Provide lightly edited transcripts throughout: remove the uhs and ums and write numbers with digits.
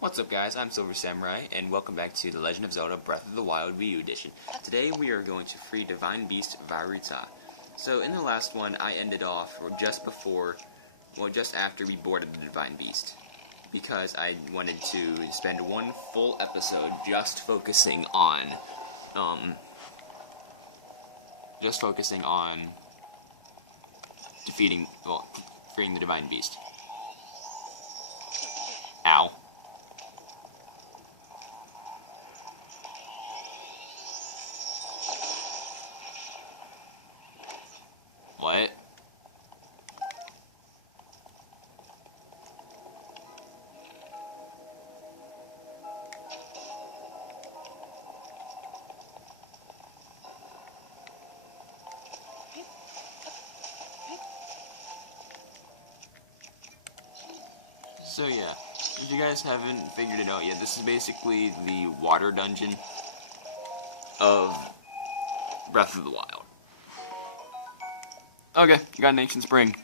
What's up guys, I'm Silver Samurai, and welcome back to The Legend of Zelda Breath of the Wild Wii U Edition. Today we are going to free Divine Beast Ruta. So in the last one, I ended off just after we boarded the Divine Beast. Because I wanted to spend one full episode just focusing on freeing the Divine Beast. Ow. What? So yeah, if you guys haven't figured it out yet, this is basically the water dungeon of Breath of the Wild. Okay, you got an ancient spring.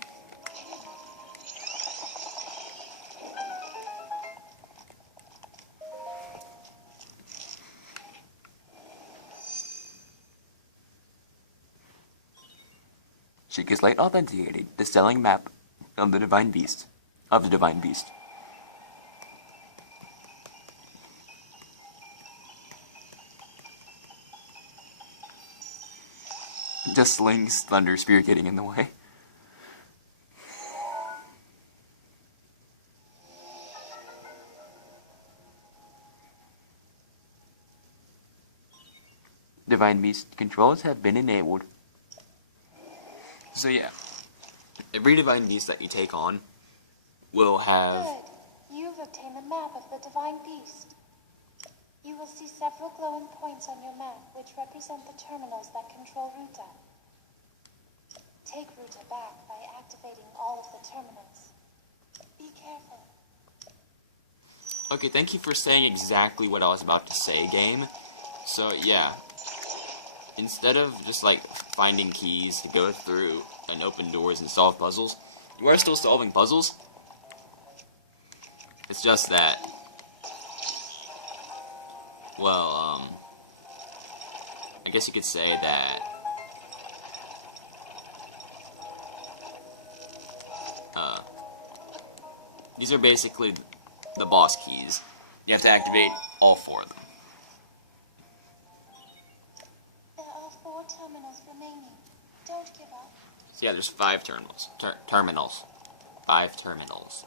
Sheikah's Light authenticated the selling map of the Divine Beast. Just Link's Thunder Spear getting in the way. Divine Beast controls have been enabled. So yeah, every Divine Beast that you take on will have... Good. You've obtained the map of the Divine Beast. You will see several glowing points on your map which represent the terminals that control Ruta. Take Ruta back by activating all of the terminals. Be careful. Okay, thank you for saying exactly what I was about to say, game. So yeah, instead of just like finding keys to go through and open doors and solve puzzles, you are still solving puzzles. It's just that, well, I guess you could say that these are basically the boss keys. You have to activate all 4 of them. There are 4 terminals remaining. Don't give up. So yeah, there's 5 terminals. Terminals. 5 terminals.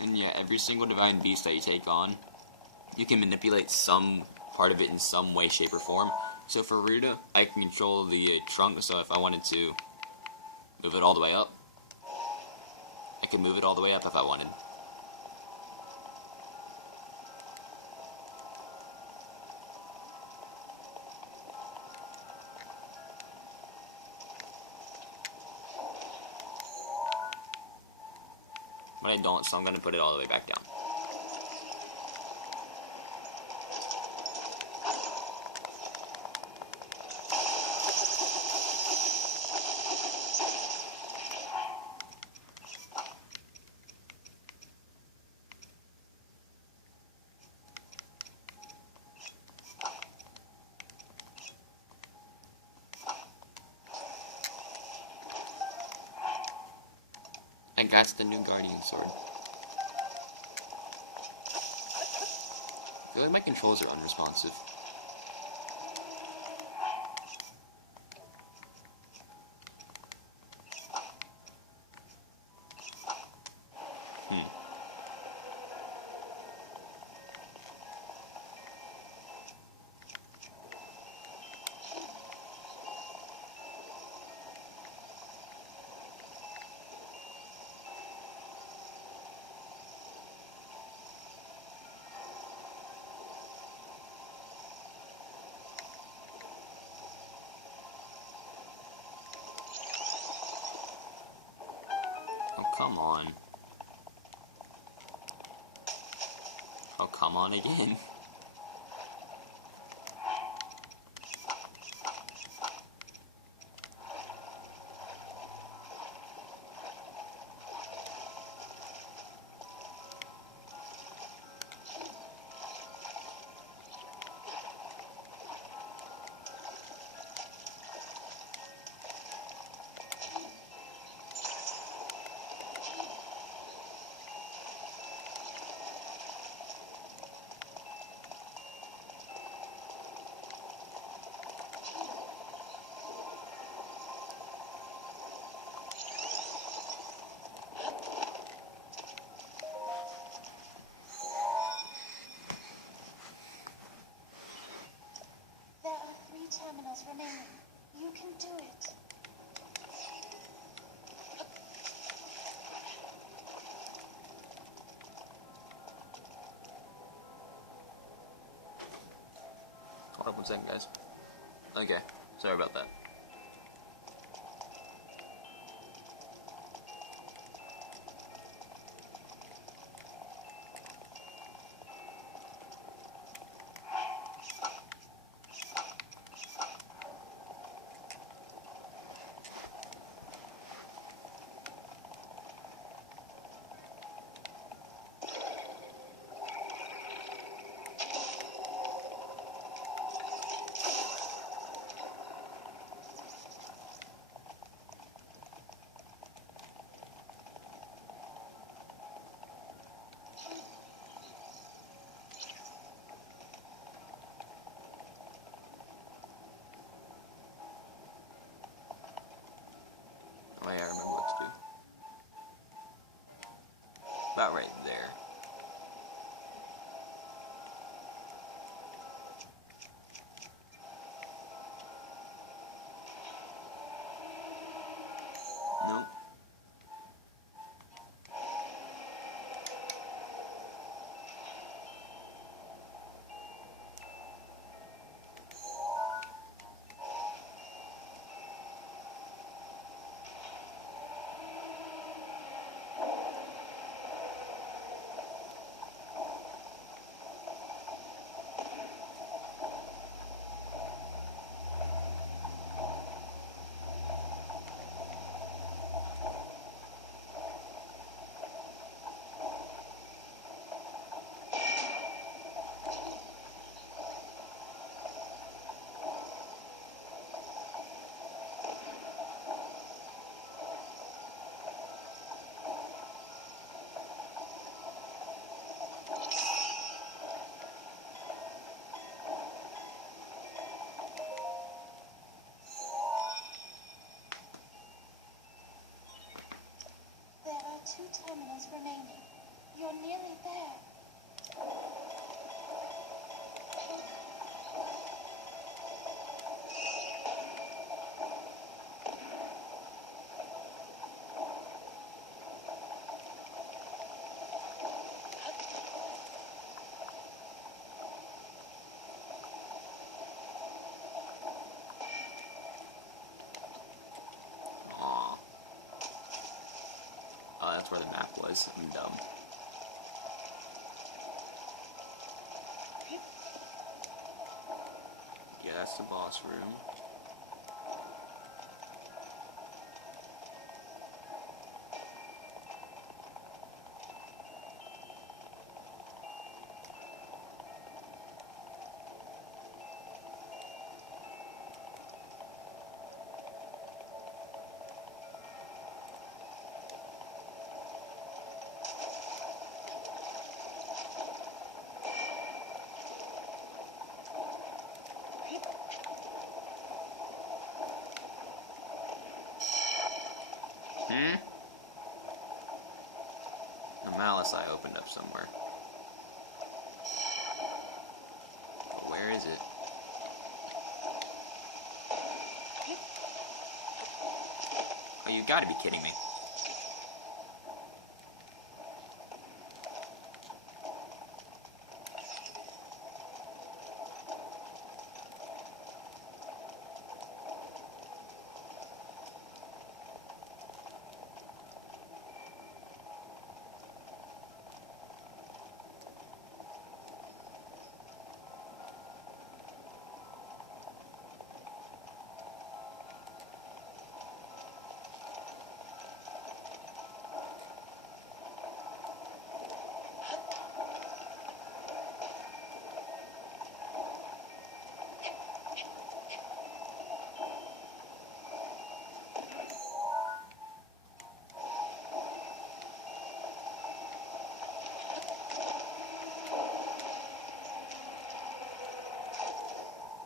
And yeah, every single Divine Beast that you take on, you can manipulate some part of it in some way, shape, or form. So for Ruta, I can control the trunk, so if I wanted to move it all the way up, I can move it all the way up if I wanted. But I don't, so I'm going to put it all the way back down. I got the new Guardian Sword. I feel like my controls are unresponsive. Oh, come on. Oh, come on again. terminals remaining. You can do it. Hold up 1 second, guys. Okay, sorry about that. Oh yeah, I remember what to do. About right there. Nope. There are 2 terminals remaining. You're nearly there. Aw. Oh, that's where the map was. I'm dumb. Yeah, that's the boss room. The malice I opened up somewhere. But where is it? Oh, you gotta be kidding me.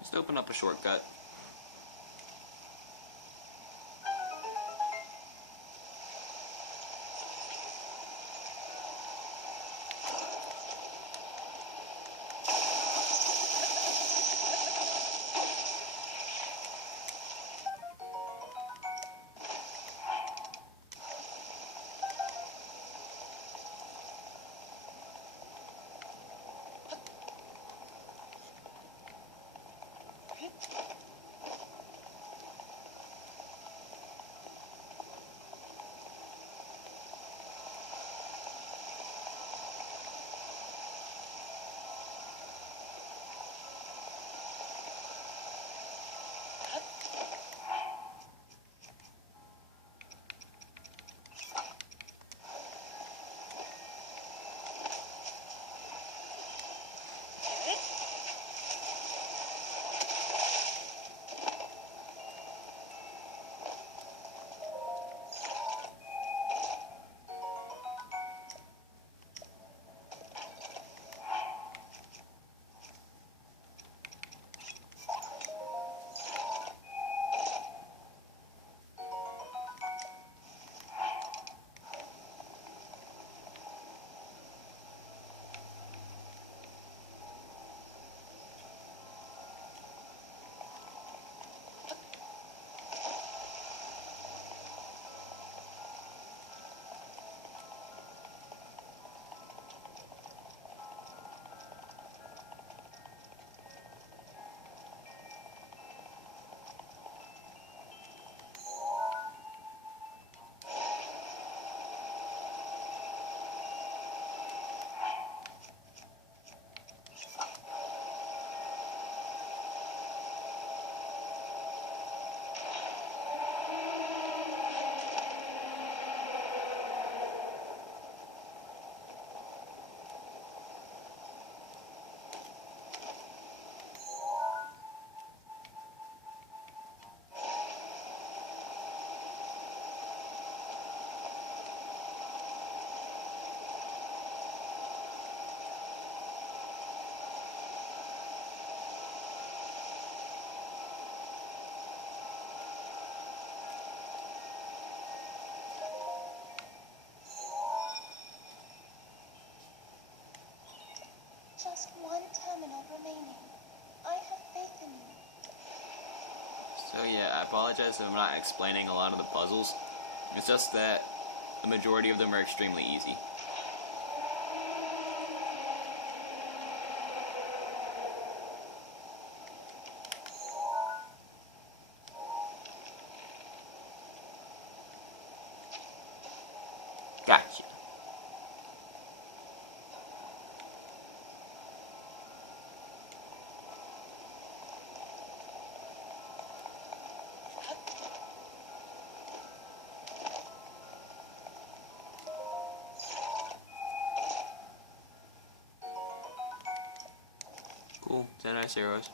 Just open up a shortcut. So yeah, I apologize if I'm not explaining a lot of the puzzles. It's just that the majority of them are extremely easy. Gotcha. Cool. 10 nice arrows.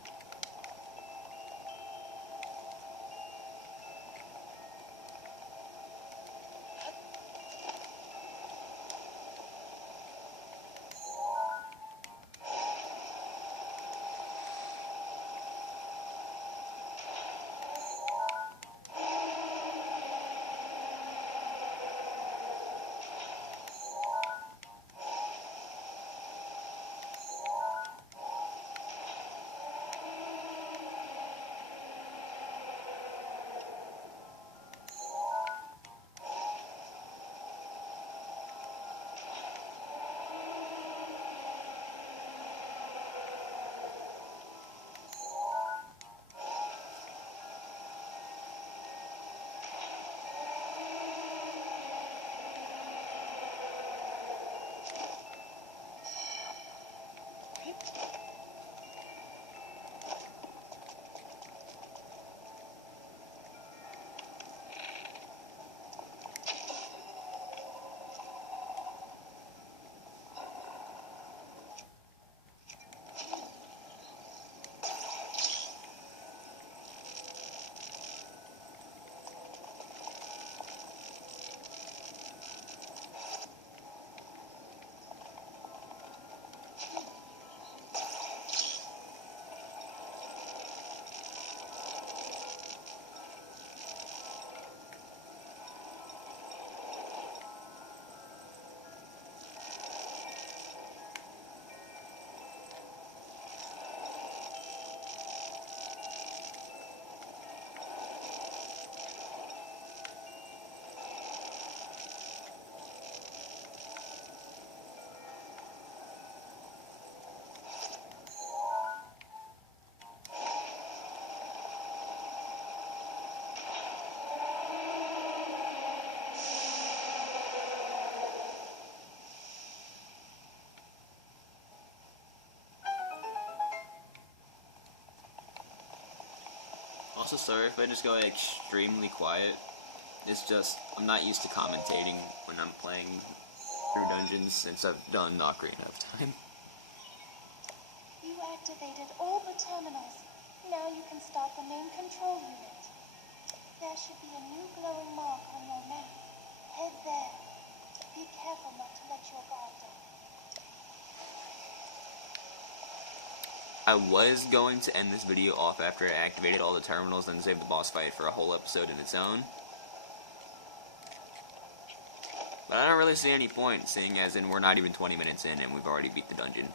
Also, sorry if I just go extremely quiet. It's just, I'm not used to commentating when I'm playing through dungeons since I've done Ocarina of Time. You activated all the terminals. Now you can start the main control unit. There should be a new glowing mark on your map. Head there. Be careful not to let your guard down. I was going to end this video off after I activated all the terminals and save the boss fight for a whole episode in its own. But I don't really see any point, seeing as in we're not even 20 minutes in and we've already beat the dungeon.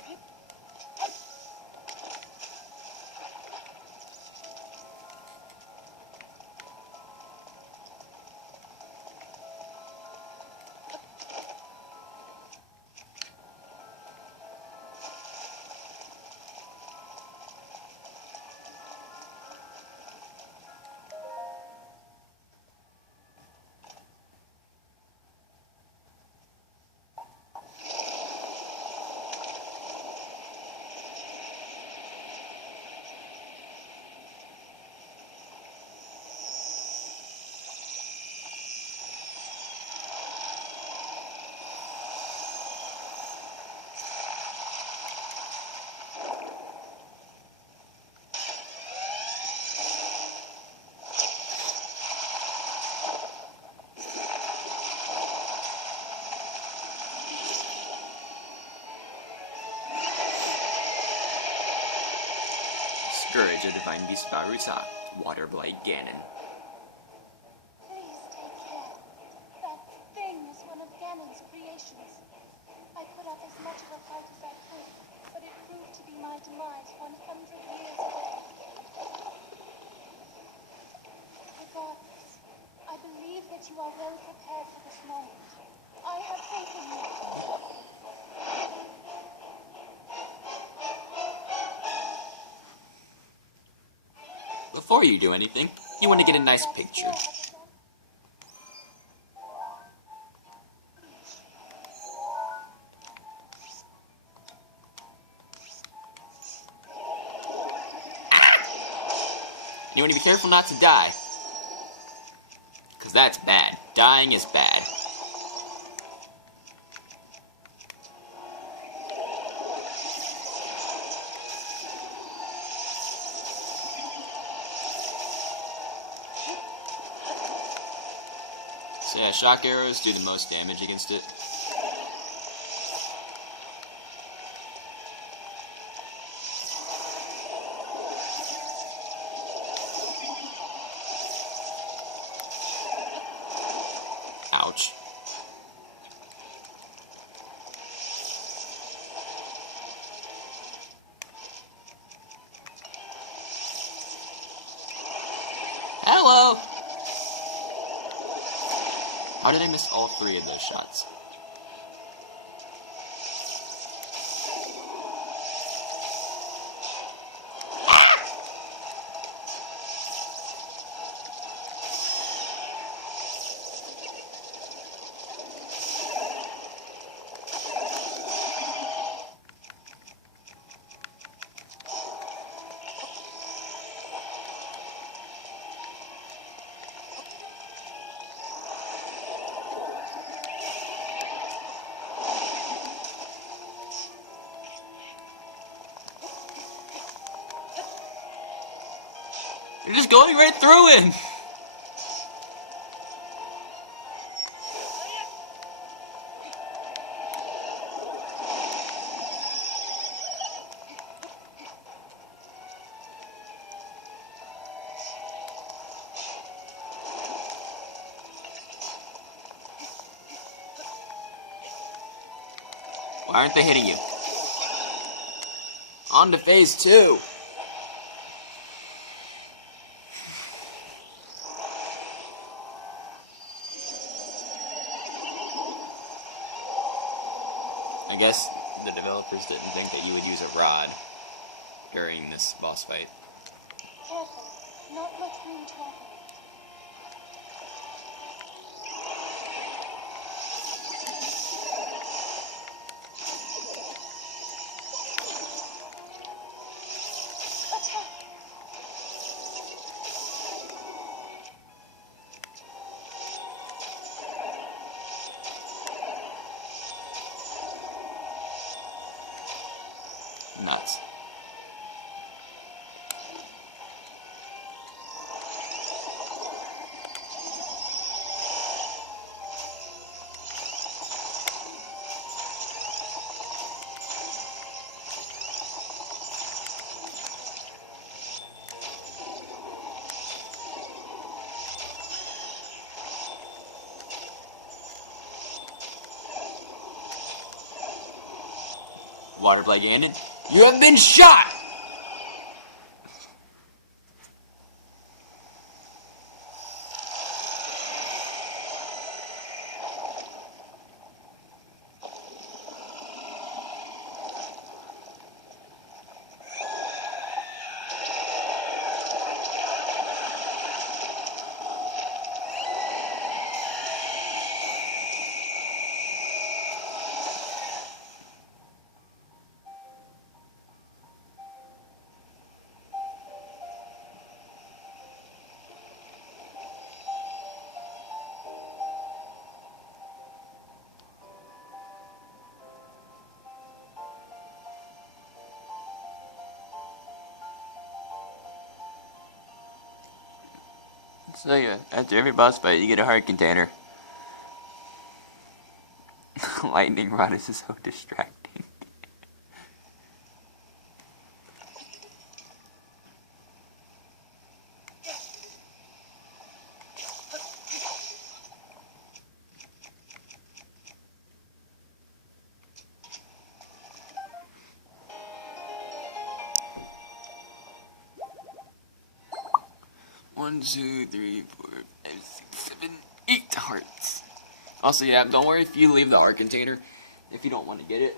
Scourge of Divine Beast by Ruta, Waterblight Ganon. Please take care. That thing is one of Ganon's creations. I put up as much of a fight as I could, but it proved to be my demise 100 years away. Regardless, I believe that you are well prepared for this moment. I have faith in you. Before you do anything, you want to get a nice picture. You want to be careful not to die. Because that's bad. Dying is bad. So yeah, shock arrows do the most damage against it. Ouch. Hello! How did I miss all three of those shots? You're just going right through him! Why aren't they hitting you? On to phase 2! I guess the developers didn't think that you would use a rod during this boss fight. Careful, not much room to operate. Attack! Nuts. Water play Ganon, you have been shot! So yeah, after every boss fight, you get a heart container. Lightning rod is so distracting. 1, 2, 3, 4, 5, 6, 7, 8 hearts. Also, yeah, don't worry if you leave the heart container if you don't want to get it.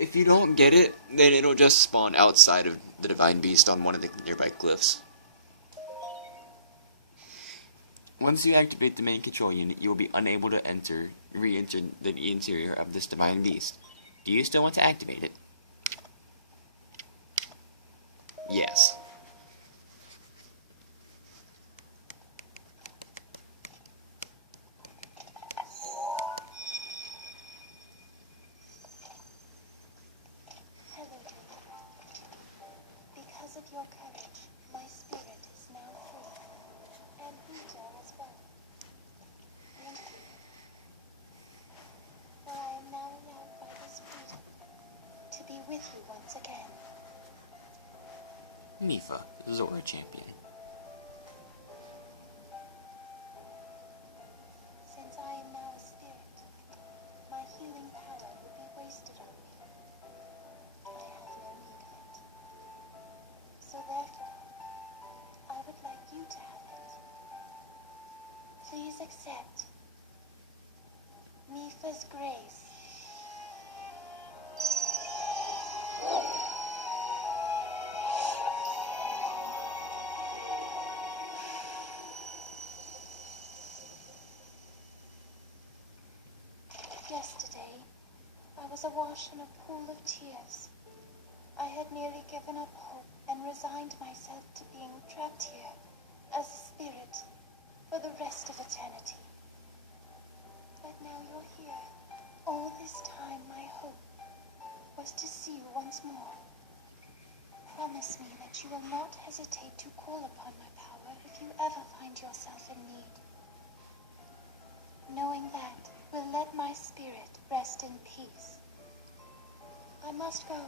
If you don't get it, then it'll just spawn outside of the Divine Beast on one of the nearby cliffs. Once you activate the main control unit, you will be unable to re-enter the interior of this Divine Beast. Do you still want to activate it? Yes. Hello, dear. Because of your courage, my spirit is now free. And Ruta as well. Thank you. For I am now allowed by this freedom to be with you once again. Nifa, Zora champion. Since I am now a spirit, my healing power would be wasted on me. I have no need of it. So therefore, I would like you to have it. Please accept Nifa's grace. Yesterday, I was awash in a pool of tears. I had nearly given up hope and resigned myself to being trapped here as a spirit for the rest of eternity. But now you're here. All this time, my hope was to see you once more. Promise me that you will not hesitate to call upon my power if you ever find yourself in need. Knowing that will let my spirit rest in peace. I must go.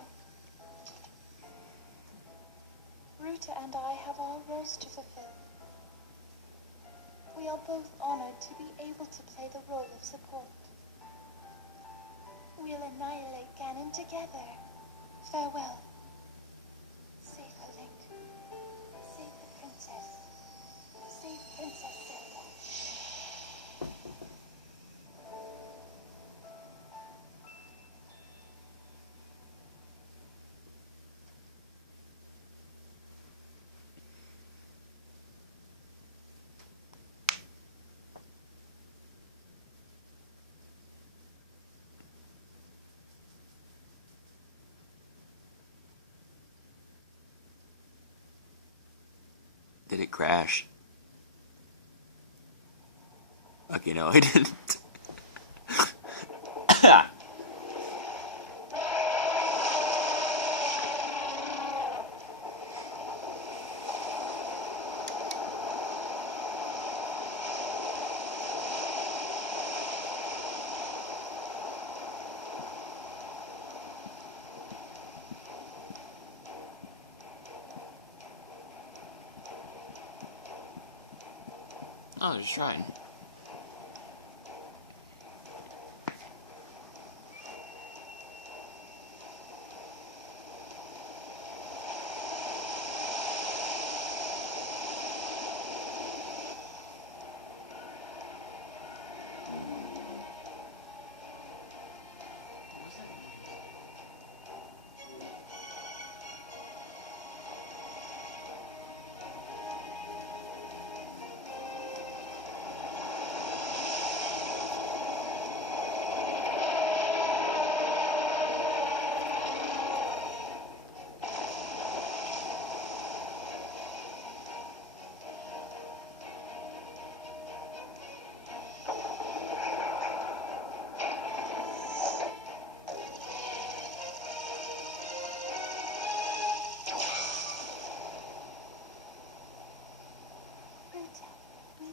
Ruta and I have our roles to fulfill. We are both honored to be able to play the role of support. We'll annihilate Ganon together. Farewell. Save her, Link. Save the princess. Save Princess Zelda. Did it crash? Okay, no, I didn't. Oh, just trying.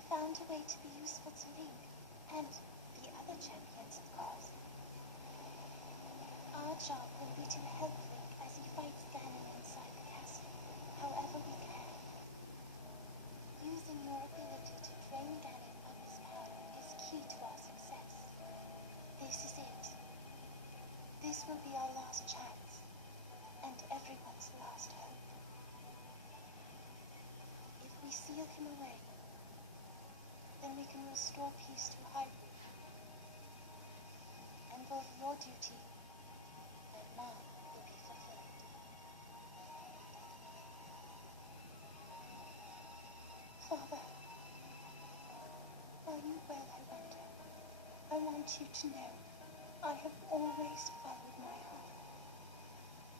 Found a way to be useful to Link, and the other champions, of course. Our job will be to help Link as he fights Ganon inside the castle, however we can. Using your ability to drain Ganon of his power is key to our success. This is it. This will be our last chance, and everyone's last hope. If we we seal him away, then we can restore peace to Hyrule. And both your duty and mine will be fulfilled. Father, are you well, I wonder? I want you to know I have always followed my heart.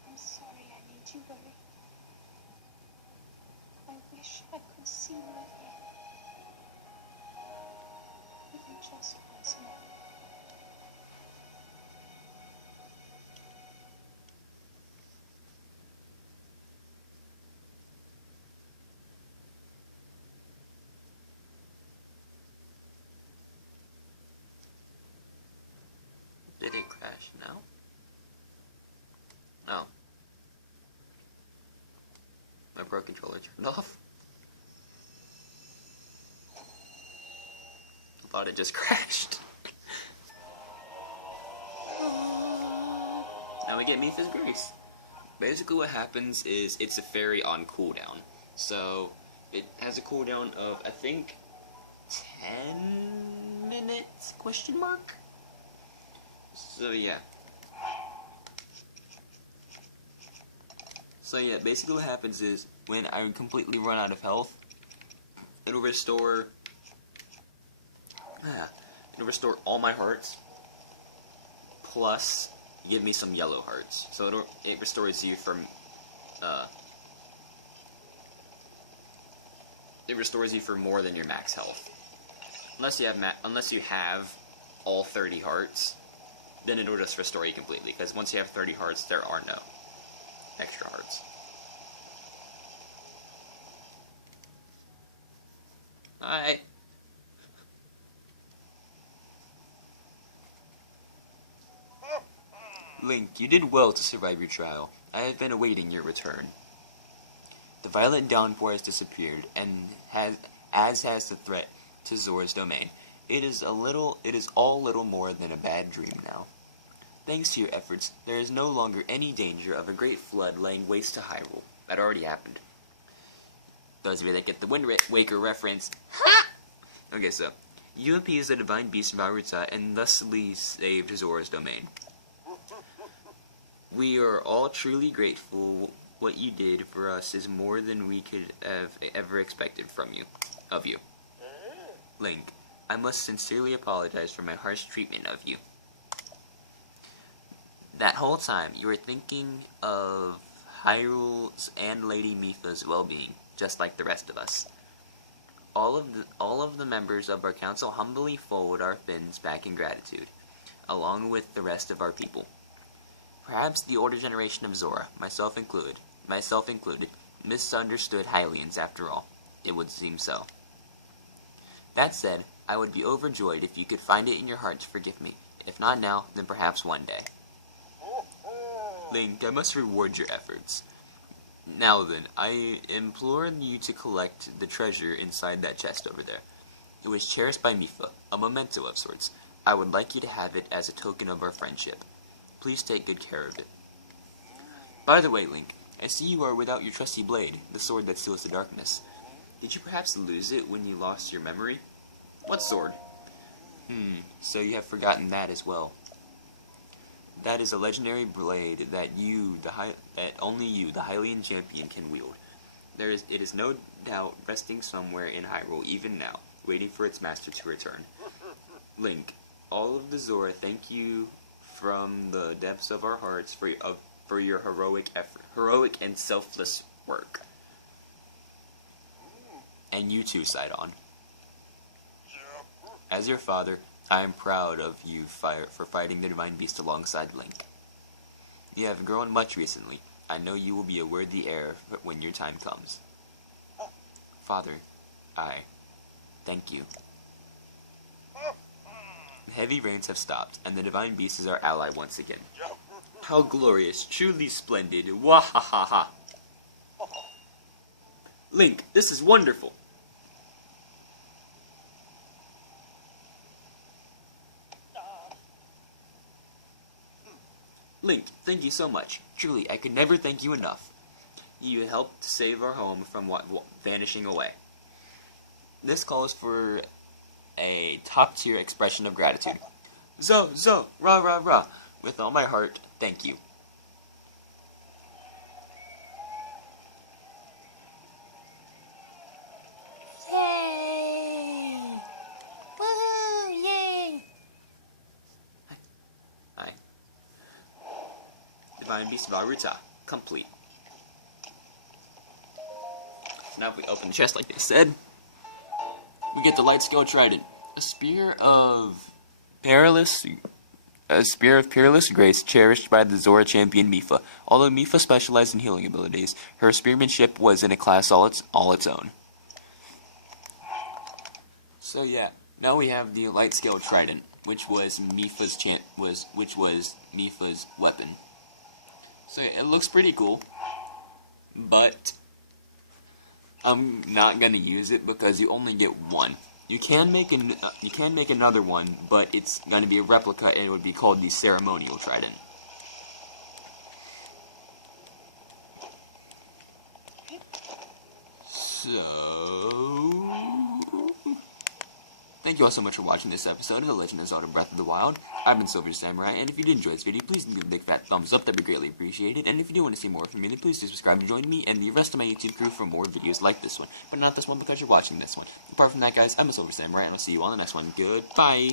I'm sorry I made you worry. I wish I could see you again. Even just once more. Did it crash now? No. My Pro Controller turned off. I thought it just crashed. Now we get Mipha's Grace. Basically what happens is it's a fairy on cooldown. So it has a cooldown of, I think, 10 minutes, question mark? So yeah. Basically what happens is when I completely run out of health, it'll restore all my hearts, plus give me some yellow hearts. So it restores you from it restores you for more than your max health. Unless you have all 30 hearts, then it'll just restore you completely, because once you have 30 hearts, there are no extra hearts. Hi. Link, you did well to survive your trial. I have been awaiting your return. The violent downpour has disappeared, and as has the threat to Zora's domain. It is all little more than a bad dream now. Thanks to your efforts, there is no longer any danger of a great flood laying waste to Hyrule. That already happened. Those of you that get the Wind Waker reference, ha! Okay, so you appeased the divine beast Ruta and thusly saved Zora's domain. We are all truly grateful. What you did for us is more than we could have ever expected of you. Link, I must sincerely apologize for my harsh treatment of you. That whole time, you were thinking of Hyrule's and Lady Mipha's well-being, just like the rest of us. All of the members of our council humbly fold our fins back in gratitude, along with the rest of our people. Perhaps the older generation of Zora, myself included, misunderstood Hylians after all. It would seem so. That said, I would be overjoyed if you could find it in your heart to forgive me. If not now, then perhaps one day. Link, I must reward your efforts. Now then, I implore you to collect the treasure inside that chest over there. It was cherished by Mipha, a memento of sorts. I would like you to have it as a token of our friendship. Please take good care of it. By the way, Link, I see you are without your trusty blade, the sword that seals the darkness. Did you perhaps lose it when you lost your memory? What sword? So you have forgotten that as well. That is a legendary blade that only you, the Hylian champion, can wield. It is no doubt resting somewhere in Hyrule even now, waiting for its master to return. Link, all of the Zora thank you from the depths of our hearts for your heroic and selfless work. And you too, Sidon. As your father, I am proud of you for fighting the Divine Beast alongside Link. You have grown much recently. I know you will be a worthy heir when your time comes. Father, I thank you. The heavy rains have stopped, and the Divine Beast is our ally once again. How glorious, truly splendid, wahahaha. Link, this is wonderful. Link, thank you so much. Truly, I could never thank you enough. You helped save our home from vanishing away. this calls for a top-tier expression of gratitude. Zo, zo, rah, rah, rah. With all my heart, thank you. Yay! Woohoo! Yay! Hi. Divine Beast of Ruta, complete. So now if we open the chest like they said, we get the light scale trident. A spear of perilous grace cherished by the Zora champion Mipha. Although Mipha specialized in healing abilities, her spearmanship was in a class all its own. So yeah, now we have the light scale trident, which was Mipha's weapon. So yeah, it looks pretty cool, but I'm not gonna use it because you only get one. You can make another one, but it's gonna be a replica, and it would be called the ceremonial trident. So, thank you all so much for watching this episode of The Legend of Zelda Breath of the Wild. I've been Silver Samurai, and if you did enjoy this video, please give it a big fat thumbs up, that'd be greatly appreciated. And if you do want to see more from me, then please do subscribe and join me and the rest of my YouTube crew for more videos like this one. But not this one because you're watching this one. Apart from that, guys, I'm a Silver Samurai, and I'll see you on the next one. Goodbye!